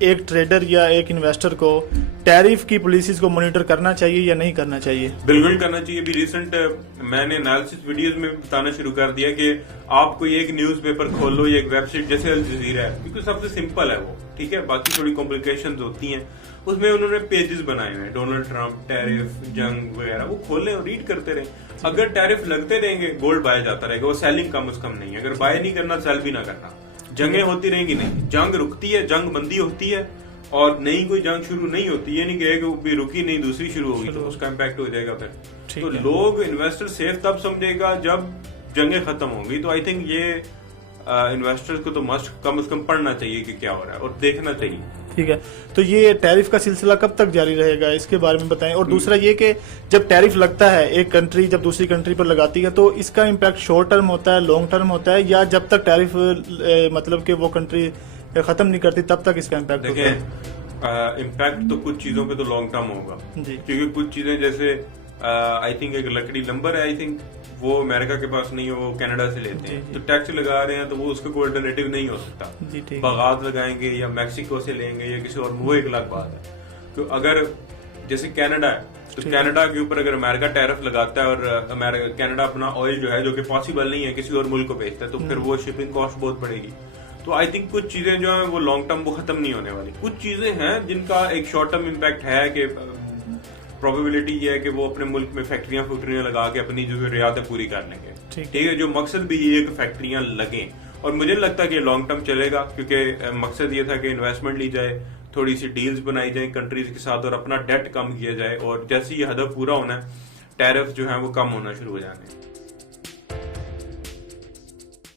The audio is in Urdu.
ایک ٹریڈر یا ایک انویسٹر کو ٹیرف کی پالیسیز کو مانیٹر کرنا چاہیے یا نہیں کرنا چاہیے؟ بالکل کرنا چاہیے. بھی ریسنٹ میں نے انالیسس ویڈیوز میں بتانا شروع کر دیا کہ آپ کوئی ایک نیوز پیپر کھول لو یا ایک ویب سائٹ جیسے الجزیرہ ہے, کیونکہ سب سے سمپل ہے وہ, ٹھیک ہے, باقی تھوڑی کمپلیکیشنز ہوتی ہیں, اس میں انہوں نے پیجز بنائے ہوئے ہیں, ڈونلڈ ٹرمپ, ٹیرف, جنگ وغیرہ, وہ کھولیں اور ریڈ کرتے رہیں. اگر ٹیرف لگتے رہیں گے گولڈ بائی جاتا رہے گا, وہ سیلنگ کم از کم نہیں ہے. اگر بائی نہیں کرنا سیل بھی نہ کرنا. جنگیں ہوتی رہیں گی نہیں, جنگ رکتی ہے, جنگ بندی ہوتی ہے, اور نئی کوئی جنگ شروع نہیں ہوتی. یہ نہیں کہ وہ بھی رکی نہیں دوسری شروع ہوگی تو اس کا امپیکٹ ہو جائے گا پھر. تو لوگ انویسٹر سیف تب سمجھے گا جب جنگیں ختم ہوں گی. تو آئی تھنک یہ انویسٹر کو تو مسٹ کم از کم پڑھنا چاہیے کہ کیا ہو رہا ہے اور دیکھنا چاہیے. ٹھیک ہے, تو یہ ٹیرف کا سلسلہ کب تک جاری رہے گا, اس کے بارے میں بتائیں. اور دوسرا یہ کہ جب ٹیرف لگتا ہے, ایک کنٹری جب دوسری کنٹری پر لگاتی ہے, تو اس کا امپیکٹ شارٹ ٹرم ہوتا ہے, لانگ ٹرم ہوتا ہے, یا جب تک ٹیرف مطلب کہ وہ کنٹری ختم نہیں کرتی تب تک اس کا امپیکٹ ہوتا ہے؟ امپیکٹ تو کچھ چیزوں پہ تو لانگ ٹرم ہوگا, کیونکہ کچھ چیزیں جیسے آئی تھنک ایک لکڑی لمبر ہے, آئی تھنک وہ امریکہ کے پاس نہیں ہے, وہ کینیڈا سے لیتے ہیں, تو ٹیکس لگا رہے ہیں, تو وہ اس کا کوئی الٹرنیٹیو نہیں ہو سکتا. باغات لگائیں گے یا میکسیکو سے لیں گے یا کسی اور, وہ ایک الگ بات ہے. تو اگر جیسے کینیڈا ہے, تو کینیڈا کے اوپر اگر امریکہ ٹیرف لگاتا ہے اور کینیڈا اپنا آئل جو ہے, جو کہ پاسبل نہیں ہے, کسی اور ملک کو بیچتا ہے, تو پھر وہ شپنگ کاسٹ بہت بڑھے گی. تو آئی تھنک کچھ چیزیں جو ہیں وہ لانگ ٹرم وہ ختم نہیں ہونے والی. کچھ چیزیں ہیں جن کا ایک شارٹ ٹرم امپیکٹ ہے, کہ پروبیبلٹی یہ ہے کہ وہ اپنے ملک میں فیکٹریاں لگا کے اپنی جو ضروریاتیں پوری کر لیں گے. ٹھیک ہے, جو مقصد بھی یہ کہ فیکٹریاں لگیں, اور مجھے لگتا ہے کہ لانگ ٹرم چلے گا, کیونکہ مقصد یہ تھا کہ انویسٹمنٹ لی جائے, تھوڑی سی ڈیلز بنائی جائیں کنٹریز کے ساتھ, اور اپنا ڈیٹ کم کیا جائے, اور جیسے یہ ہدف پورا ہونا ہے ٹیرف جو ہیں وہ کم ہونا شروع ہو جانے ہیں.